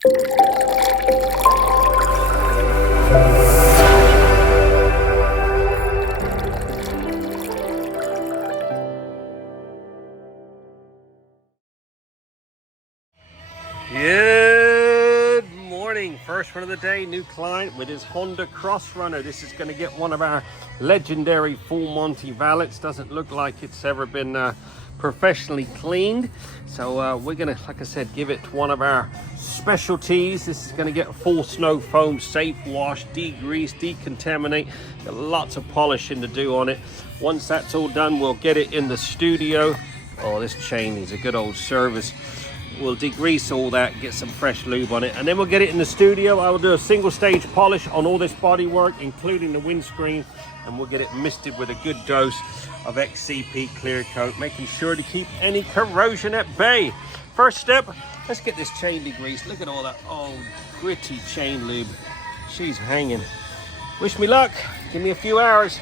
Good morning. First one of the day, new client with his Honda Cross Runner. This is going to get one of our legendary full Monty valets. Doesn't look like it's ever been professionally cleaned. So we're going to, like I said, give it one of our specialties. This is going to get full snow foam, safe wash, degrease, decontaminate. Got lots of polishing to do on it. Once that's all done, we'll get it in the studio. Oh, this chain needs a good old service. We'll degrease all that, get some fresh lube on it, and then we'll get it in the studio. I will do a single stage polish on all this bodywork, including the windscreen, and we'll get it misted with a good dose of XCP clear coat, making sure to keep any corrosion at bay. First step, let's get this chain degreased. Look at all that old gritty chain lube. She's hanging. Wish me luck. Give me a few hours.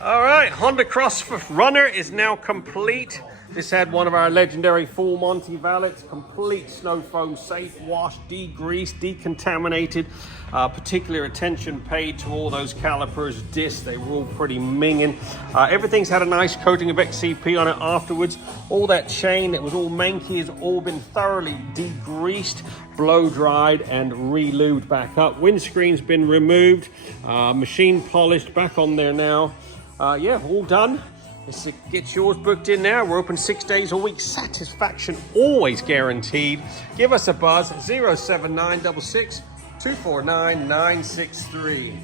All right, Honda Cross Runner is now complete. This had one of our legendary full Monty valets, complete snow foam, safe wash, degreased, decontaminated. Particular attention paid to all those calipers, discs. They were all pretty minging. Everything's had a nice coating of XCP on it afterwards. All that chain that was all manky has all been thoroughly degreased, blow dried, and re-lubed back up. Windscreen's been removed, machine polished, back on there now. Yeah, all done. Let's get yours booked in now. We're open 6 days a week. Satisfaction always guaranteed. Give us a buzz, 07966 249 963.